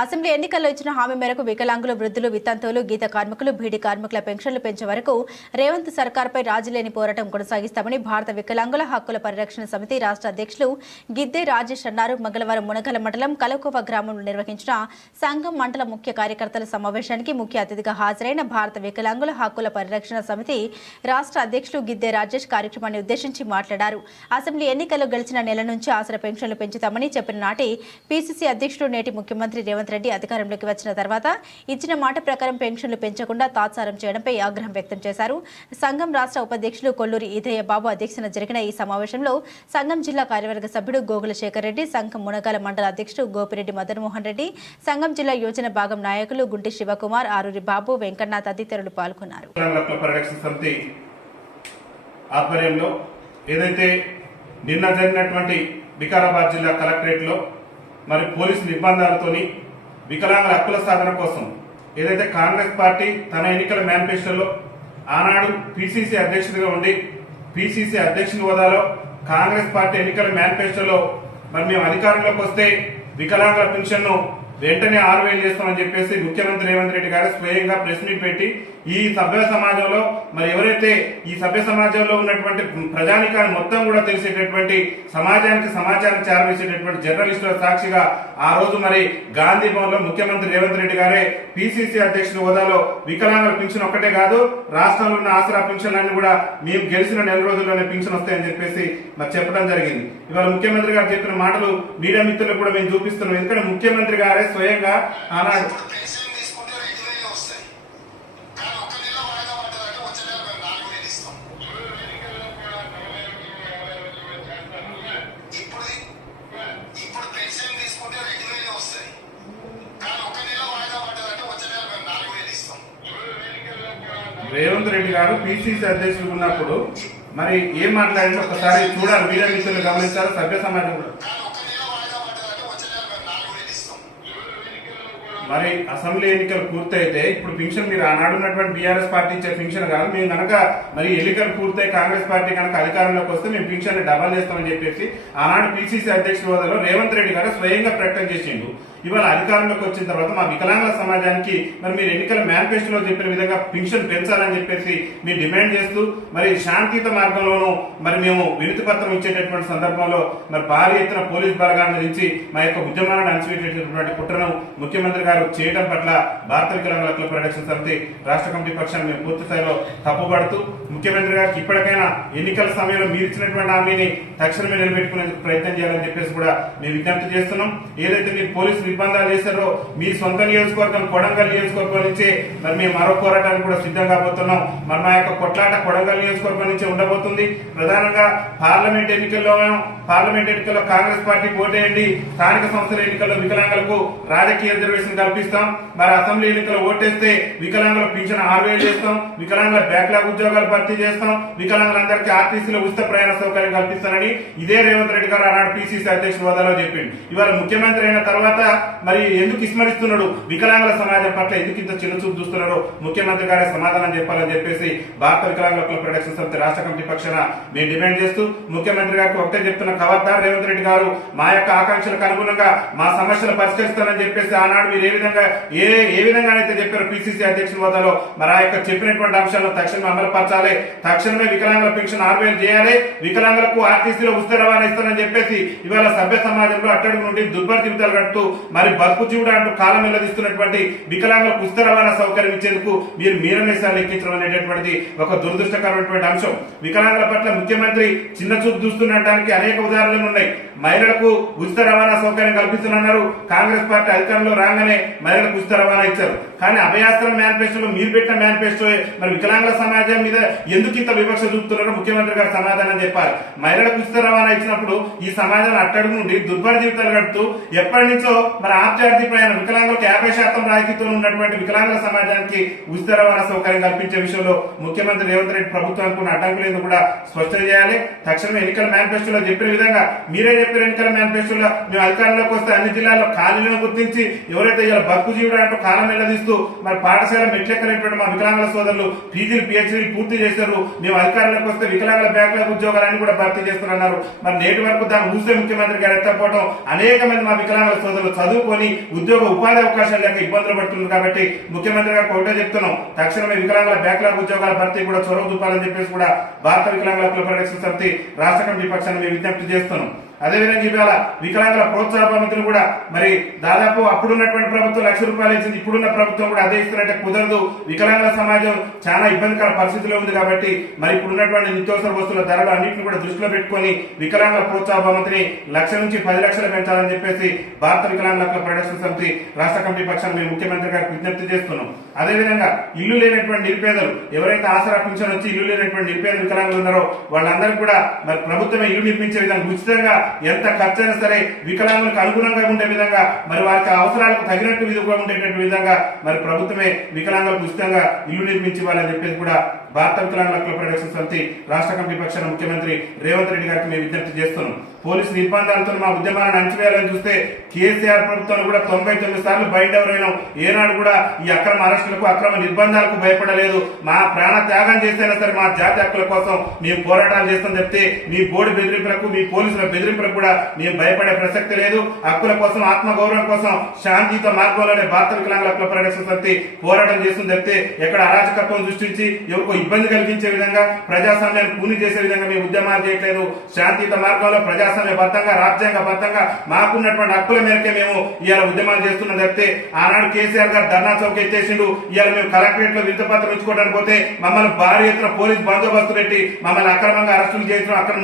Assembly ఎన్నికల్లో ఇచ్చిన హామీ మేరకు వికలాంగులు, వృద్ధులు, వితంతువులు, గీత కార్మికులు, బీడీ కార్మికుల పెన్షన్లు పెంచే వరకు రేవంత్ సర్కార్పై రాజీలేని పోరాటం కొనసాగిస్తామని భారత వికలాంగుల హక్కుల పరిరక్షణ సమితి రాష్ట్ర అధ్యక్షులు గిద్దె రాజేష్ అన్నారు. మంగళవారం మునగల మండలం కలకోవ గ్రామంలో నిర్వహించిన సంఘం మండల ముఖ్య కార్యకర్తల సమావేశానికి ముఖ్య అతిథిగా హాజరైన భారత వికలాంగుల హక్కుల పరిరక్షణ సమితి రాష్ట్ర అధ్యక్షులు గిద్దె రాజేష్ కార్యక్రమాన్ని ఉద్దేశించి మాట్లాడారు. అసెంబ్లీ ఎన్నికల్లో గెలిచిన నెల నుంచి ఆసరా పెన్షన్లు పెంచుతామని చెప్పిన నాటి పీసీసీ అధ్యక్షుడు నేటి ముఖ్యమంత్రి రేవంత్ రెడ్డి అధికారంలోకి వచ్చిన తర్వాత ఇచ్చిన మాట ప్రకారం పెన్షన్లు పెంచకుండా తాత్సారం చేయడంపై ఆగ్రహం వ్యక్తం చేశారు. సంఘం రాష్ట్ర ఉపాధ్యక్షులు కొల్లూరి ఈదయ్య బాబు అధ్యక్షతన జరిగిన ఈ సమావేశంలో సంఘం జిల్లా కార్యవర్గ సభ్యుడు గోగుల శేఖర్ రెడ్డి, సంఘం మునగాల మండల అధ్యక్షుడు గోపిరెడ్డి మదన్మోహన్ రెడ్డి, సంఘం జిల్లా యోజన భాగం నాయకులు గుంటి శివకుమార్, ఆరూరి బాబు, వెంకన్న తదితరులు పాల్గొన్నారు. నిన్న జరిగినటువంటి వికారాబాద్ జిల్లా కలెక్టరేట్ లో మరి పోలీసు నిర్బంధాలతోని వికలాంగుల హక్కుల సాధన కోసం ఏదైతే కాంగ్రెస్ పార్టీ తన ఎన్నికల మేనిఫెస్టోలో ఆనాడు పిసిసి అధ్యక్షుడిగా ఉండి పిసిసి అధ్యక్షుని హోదాలో కాంగ్రెస్ పార్టీ ఎన్నికల మేనిఫెస్టోలో మరి మేము అధికారంలోకి వస్తే వికలాంగుల పెన్షన్ ను వెంటనే 6,000 చేస్తామని చెప్పేసి ముఖ్యమంత్రి రేవంత్ రెడ్డి గారు స్వయంగా ప్రెస్ మీట్ పెట్టి ఈ సభ్య సమాజంలో మరి ఎవరైతే ఈ సభ్య సమాజంలో ఉన్నటువంటి ప్రజానికాన్ని మొత్తం కూడా తెలిసేటటువంటి సమాజానికి సమాచారం చేరవేసేటటువంటి జర్నలిస్టుల సాక్షిగా ఆ రోజు మరి గాంధీ భవన్ లో ముఖ్యమంత్రి రేవంత్ రెడ్డి గారే పిసిసి అధ్యక్షుని హోదాలో వికలాంగుల పింఛన్ ఒక్కటే కాదు రాష్ట్రంలో ఉన్న ఆసరా పింఛన్లన్నీ కూడా మేము గెలిచిన నెల రోజుల్లోనే పింఛన్ వస్తాయని చెప్పేసి మరి చెప్పడం జరిగింది. ఇవాళ ముఖ్యమంత్రి గారు చెప్పిన మాటలు మీడియా మిత్రులకు కూడా మేము చూపిస్తున్నాం. ఎందుకంటే ముఖ్యమంత్రి గారే స్వయంగా ఆనాడు రేవంత్ రెడ్డి గారు పిసిసి అధ్యక్షుడు ఉన్నప్పుడు మరి ఏం మాట్లాడిందో ఒకసారి చూడాలి. మీడియా మిత్రులు గమనించారు. సభ్య సమాజం కూడా మరి అసెంబ్లీ ఎన్నికలు పూర్తయితే ఇప్పుడు పింఛన్ మీరు ఆనాడు ఉన్నటువంటి బీఆర్ఎస్ పార్టీ ఇచ్చే పింఛన్ కాదు, మేము కనుక మరి ఎన్నికలు పూర్తయి కాంగ్రెస్ పార్టీ కనుక అధికారంలోకి వస్తే మేము పింఛన్ డబల్ చేస్తామని చెప్పేసి ఆనాడు పిసిసి అధ్యక్షుడి హోదాలో రేవంత్ రెడ్డి గారు స్వయంగా ప్రకటన చేసిండు. ఇవాళ అధికారంలోకి వచ్చిన తర్వాత మా వికలాంగుల సమాజానికి మరి మీరు ఎన్నికల మేనిఫెస్టోలో చెప్పిన విధంగా పింఛన్ పెంచాలని చెప్పేసి మీరు డిమాండ్ చేస్తూ మరి శాంతియుత మార్గంలోనూ మరి మేము వినతి పత్రం ఇచ్చేటటువంటి సందర్భంలో మరి భారీ ఎత్తున పోలీస్ బలగాలను నుంచి మా యొక్క ఉద్యమాలను అణచివేటటువంటి కుట్రను ముఖ్యమంత్రి గారు చేయడం పట్ల భారత వికలాంగుల హక్కుల పరిరక్షణ సమితి రాష్ట్ర కమిటీ పక్షాన్ని మేము పూర్తి స్థాయిలో తప్పుపడుతూ ముఖ్యమంత్రి గారికి ఇప్పటికైనా ఎన్నికల సమయంలో మీరు ఇచ్చినటువంటి హామీని తక్షణమే నిలబెట్టుకునేందుకు ప్రయత్నం చేయాలని చెప్పేసి కూడా మేము విజ్ఞప్తి చేస్తున్నాం. ఏదైతే మీరు పోలీసు నిర్బంధాలు చేశారో మీ సొంత నియోజకవర్గం కొడంగల్ నియోజకవర్గం నుంచి మరి మేము మరో పోరాటానికి కూడా సిద్ధం కాబోతున్నాం. మరి మా యొక్క కొట్లాట కొడంగల్ నియోజకవర్గం నుంచి ఉండబోతుంది. ప్రధానంగా పార్లమెంట్ ఎన్నికల్లో కాంగ్రెస్ పార్టీకి ఓటేయండి, స్థానిక సంస్థల ఎన్నికల్లో వికలాంగులకు రాజకీయ రిజర్వేషన్ కల్పిస్తాం, మరి అసెంబ్లీ ఎన్నికల్లో ఓటేస్తే వికలాంగుల పింఛన్ 6,000 చేస్తాం, వికలాంగుల బ్యాక్లాగ్ ఉద్యోగాలు భర్తీ చేస్తాం, వికలాంగులందరికీ ఆర్టీసీలో ఉచిత ప్రయాణ సౌకర్యం కల్పిస్తానని ఇదే రేవంత్ రెడ్డి గారు ఆనాడు పిసిసి అధ్యక్షుడు హోదాలో చెప్పిండు. ఇవాళ ముఖ్యమంత్రి అయిన తర్వాత మరి ఎందుకు విస్మరిస్తున్నాడు, వికలాంగుల సమాజం పట్ల ఎందుకు ఇంత చిన్న చూపు చూస్తున్నారో ముఖ్యమంత్రి గారే సమాధానం చెప్పాలని చెప్పేసి భారత వికలాంగుల హక్కుల పరిరక్షణ సమితి రాష్ట్ర కమిటీ పక్షాన మేము డిమాండ్ చేస్తూ ముఖ్యమంత్రి గారికి ఒకటే చెప్తున్న ఖబర్దార్ రేవంత్ రెడ్డి గారు మా యొక్క ఆకాంక్షలకు అనుగుణంగా మా సమస్యలు పరిష్కరిస్తానని చెప్పేసి ఆనాడు మీరు ఏ విధంగానైతే చెప్పారో పిసిసి అధ్యక్షుల హోదాలో మరి ఆ యొక్క చెప్పినటువంటి అంశాలను తక్షణమే అమలుపరచాలి, తక్షణమే వికలాంగుల పెన్షన్ 6,000 చేయాలి, వికలాంగులకు ఆర్టీసీలో ఉచిత రవాణా ఇస్తానని చెప్పేసి ఇవాళ సభ్య సమాజంలో అట్టడుగు నుండి దుర్భర జీవితాలు కడుతూ మరి బతుకు జీవుడు అంటూ కాలం వెల్లదిస్తున్నటువంటి వికలాంగులకు ఉచిత రవాణా సౌకర్యం ఇచ్చేందుకు మీరు మీనమేసాలు ఎక్కించడం అనేటటువంటిది ఒక దురదృష్టకరమైనటువంటి అంశం. వికలాంగుల పట్ల ముఖ్యమంత్రి చిన్న చూపు చూస్తుండటానికి అనేక ఉదాహరణలు ఉన్నాయి. మహిళలకు ఉచిత రవాణా సౌకర్యం కల్పిస్తున్నారు. కాంగ్రెస్ పార్టీ అధికారంలో రాగానే మహిళలకు ఉచిత రవాణా ఇచ్చారు. కానీ అభయాస్త్రం మేనిఫెస్టోలో మీరు పెట్టిన మేనిఫెస్టో మరి వికలాంగుల సమాజం మీద ఎందుకు ఇంత వివక్ష చూపుతున్నారో ముఖ్యమంత్రి గారు సమాధానం చెప్పాలి. మహిళలకు ఉచిత రవాణా ఇచ్చినప్పుడు ఈ సమాజం అట్టడుగు నుండి దుర్భర జీవితాలు గడుపుతూ ఎప్పటి నుంచో మరి ఆబ్జార్జీ ప్రయాణం వికలాంగులకు 50% రాయితీతో ఉన్నటువంటి వికలాంగుల సమాజానికి ఉచిత రవాణా సౌకర్యం కల్పించే విషయంలో ముఖ్యమంత్రి రేవంత్ రెడ్డి ప్రభుత్వానికి అడ్డంకులు కూడా స్పష్టం చేయాలి. తక్షణమే ఎన్నికల మేనిఫెస్టోలో చెప్పిన విధంగా మీరే చెప్పిన ఎన్నికల మేనిఫెస్టోలో మేము అధికారంలోకి వస్తే అన్ని జిల్లాల్లో ఖాళీలను గుర్తించి ఎవరైతే ఇలా బతుకు జీవుడు అంటూ కాలం వెల్లదీస్తూ మరి పాఠశాల మెట్లెక్కలేటువంటి మా వికలాంగుల సోదరులు పీజీలు పిహెచ్డీలు పూర్తి చేశారు. మేము అధికారంలోకి వస్తే వికలాంగుల బ్యాక్లాగ్ ఉద్యోగాలన్నీ కూడా భర్తీ చేస్తున్నారు. మరి నేటి వరకు దాన్ని ఊసే ముఖ్యమంత్రి గారు ఎత్తపోవడం అనేక మంది మా వికలాంగుల సోదరులు చదువుకొని ఉద్యోగ ఉపాధి అవకాశాలు లేక ఇబ్బందులు పడుతుంది కాబట్టి ముఖ్యమంత్రి గారికి ఒకటే చెప్తున్నాం, తక్షణమే వికలాంగుల బ్యాక్లాగ్ ఉద్యోగాల భర్తీ కూడా చొరవ చూపాలని చెప్పేసి కూడా భారత వికలాంగుల హక్కుల పరిరక్షణ సమితి రాష్ట్ర కమిటీ పక్షాన్ని మేము విజ్ఞప్తి చేస్తున్నాం. అదేవిధంగా ఇవాళ వికలాంగుల ప్రోత్సాహ మంత్రులు కూడా మరి దాదాపు అప్పుడున్నటువంటి ప్రభుత్వం ₹1,00,000 ఇచ్చింది, ఇప్పుడున్న ప్రభుత్వం కూడా అదే ఇస్తున్నట్టే కుదరదు. వికలాంగుల సమాజం చాలా ఇబ్బందికర పరిస్థితిలో ఉంది కాబట్టి మరి ఇప్పుడున్నటువంటి నిత్యావసర వస్తువుల ధరలు అన్నింటిని కూడా దృష్టిలో పెట్టుకుని వికలాంగుల ప్రోత్సాహ మంత్రిని 1,00,000 నుంచి 10 లక్షలు పెంచాలని చెప్పేసి భారత వికలాంగుల హక్కుల పరిరక్షణ సమితి రాష్ట్ర కమిటీ పక్షాన్ని మేము ముఖ్యమంత్రి గారికి విజ్ఞప్తి చేస్తున్నాం. అదేవిధంగా ఇల్లు లేనటువంటి నిరుపేదలు ఎవరైతే ఆసరా పింఛన్ వచ్చి ఇల్లు లేనటువంటి నిరుపేద వికలాంగులు ఉన్నారో వాళ్ళందరికీ కూడా మరి ప్రభుత్వమే ఇల్లు నిర్మించే విధంగా ఉచితంగా ఎంత ఖర్చైనా సరే వికలాంగులకు అనుగుణంగా ఉండే విధంగా మరి వారికి అవసరాలకు తగినట్టు విధంగా ఉండేటటువంటి విధంగా మరి ప్రభుత్వమే వికలాంగులకు ఉచితంగా ఇల్లు నిర్మించి ఇవ్వాలని చెప్పేసి కూడా భారత వికలాంగుల హక్కుల పరిరక్షణ సమితి రాష్ట్ర కమిటీ పక్షాన ముఖ్యమంత్రి రేవంత్ రెడ్డి గారికి మేము విజ్ఞప్తి చేస్తున్నాం. పోలీసు నిర్బంధాలతో మా ఉద్యమాలను అణచివేయాలని చూస్తే కేసీఆర్ ప్రభుత్వం కూడా 99 సార్లు బయట ఎవరైనాం. ఏనాడు కూడా ఈ అక్రమ అరెస్టులకు అక్రమ నిర్బంధాలకు భయపడలేదు. మా ప్రాణ త్యాగం చేస్తేనే సరే మా జాతి హక్కుల కోసం మేము పోరాటాలు చేస్తాం చెప్తే మీ బోర్డు బెదిరింపులకు మీ పోలీసుల బెదిరింపులకు కూడా మేము భయపడే ప్రసక్తి లేదు. హక్కుల కోసం ఆత్మగౌరవం కోసం శాంతియుత మార్గంలోనే భారత వికలాంగుల హక్కుల పరిరక్షణ సమితి పోరాటం చేస్తుంది చెప్తే ఎక్కడ అరాచకత్వం సృష్టించి ఎవరికో ఇబ్బంది కలిగించే విధంగా ప్రజాస్వామ్యాన్ని కూని చేసే విధంగా మేము ఉద్యమాలు చేయట్లేదు. శాంతియుత మార్గంలో ప్రజాస్వామ్యబద్ధంగా రాజ్యాంగబద్ధంగా మాకున్నటువంటి హక్కుల మేరకే మేము ఇవాళ ఉద్యమాలు చేస్తున్నాం చెప్తే ఆనాడు కేసీఆర్ గారు ధర్నా చౌక్ ఎత్తేసిండు. ఇవాళ మేము కలెక్టరేట్ లో వినతి పత్రం ఇచ్చుకోవడానికి పోతే మమ్మల్ని భారీ ఎత్తున పోలీస్ బందోబస్తు పెట్టి మమ్మల్ని అక్రమంగా అరెస్టులు చేసిన అక్రమ